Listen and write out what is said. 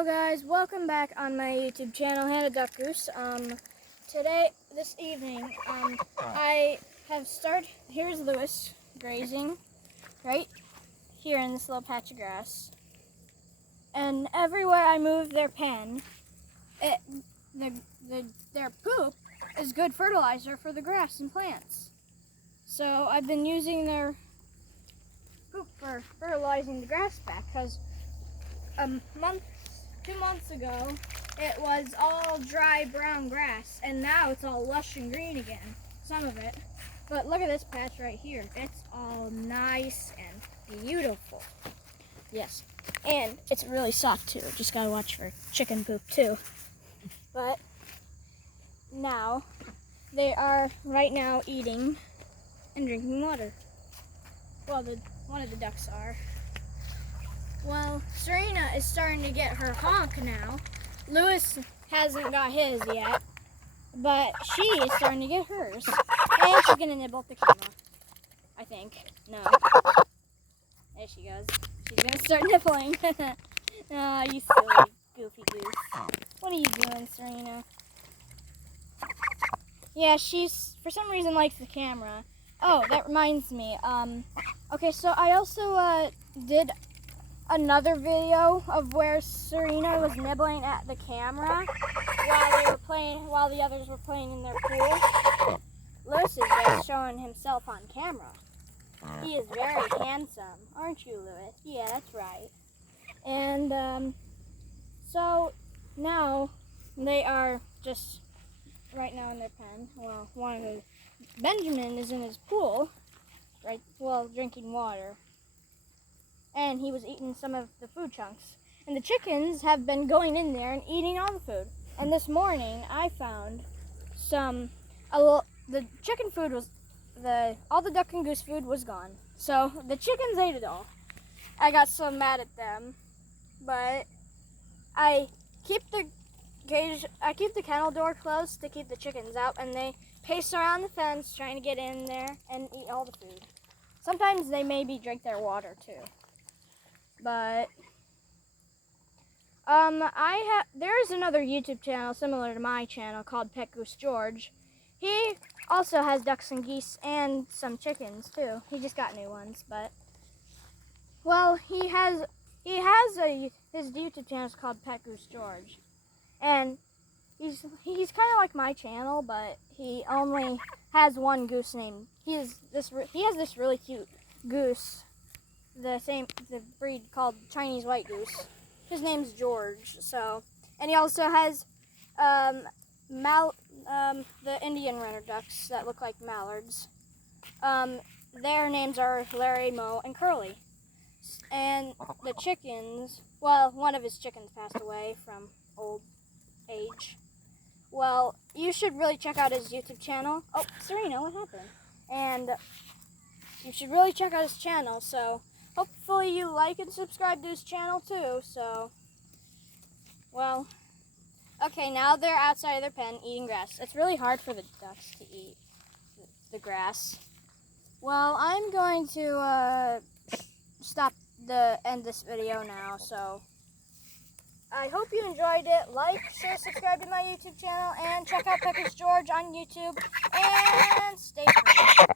Hello guys, welcome back on my YouTube channel, Duckgoose. This evening, I have started, here's Lewis grazing right here in this little patch of grass. And everywhere I move their pen, their poop is good fertilizer for the grass and plants. So I've been using their poop for fertilizing the grass back, because 2 months ago, it was all dry brown grass, and now it's all lush and green again, some of it. But look at this patch right here. It's all nice and beautiful. Yes, and it's really soft too. Just gotta watch for chicken poop too. But now, they are right now eating and drinking water. Well, one of the ducks are. Well, Serena is starting to get her honk now. Lewis hasn't got his yet, but she is starting to get hers. And she's gonna nibble at the camera, I think. No. There she goes. She's gonna start nibbling. Oh, you silly goofy goose. What are you doing, Serena? Yeah, she's, for some reason, likes the camera. Oh, that reminds me. Okay, so I also did another video of where Serena was nibbling at the camera while the others were playing in their pool. Lewis is just showing himself on camera. He is very handsome, aren't you, Lewis? Yeah, that's right. And so now they are just right now in their pen. Well, Benjamin is in his pool, right? Well, drinking water. And he was eating some of the food chunks. And the chickens have been going in there and eating all the food. And this morning, I found the chicken food was, all the duck and goose food was gone. So the chickens ate it all. I got so mad at them. But I keep the kennel door closed to keep the chickens out. And they pace around the fence trying to get in there and eat all the food. Sometimes they maybe drink their water too. But there is another YouTube channel similar to my channel called Pet Goose George. He also has ducks and geese and some chickens too. He just got new ones, but well, his YouTube channel is called Pet Goose George, and he's kind of like my channel, but he only has one goose named. He has this really cute goose. The breed called Chinese white goose. His name's George. So, and he also has the Indian runner ducks that look like mallards. Their names are Larry, Mo, and Curly. And the chickens, well, one of his chickens passed away from old age. Well, you should really check out his YouTube channel. Oh, Serena, what happened? And you should really check out his channel. So hopefully you like and subscribe to his channel too. So, well, okay, now they're outside of their pen eating grass. It's really hard for the ducks to eat the grass. Well, I'm going to end this video now. So I hope you enjoyed it. Like, share, subscribe to my YouTube channel, and check out Pet Goose George on YouTube. And stay free.